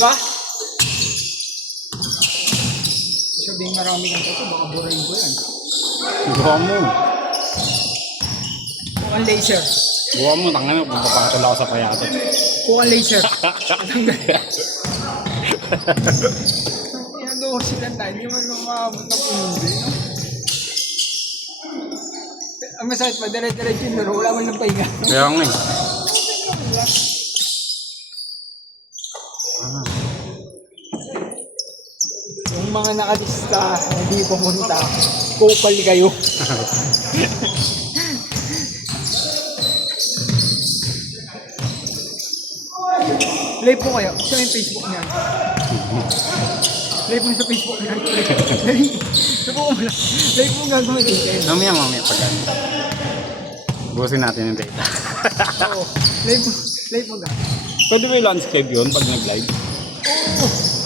Diba? Sabihin marami ng ito, baka burahin ko yan. Buha mo. Kung ang laser. Buha mo, tangan mo. Papakatala ako sa payato. Kung ang laser. Yan doon sila tayo, hindi man makaabot ng punundi, no? Ang masakit pa, dire-diretso yun, pero wala man ng pahinga. Kaya nga eh. Yung mga nakadista, hindi pumunta, kupal kayo. Live po kayo, sa yung Facebook niyan. Live po sa Facebook niyan. Live po gagawin din. Mamaya pag ano. Busin natin yung data. Oo, live po gagawin. Pwede ba yung landscape yun pag nag-live? Oo.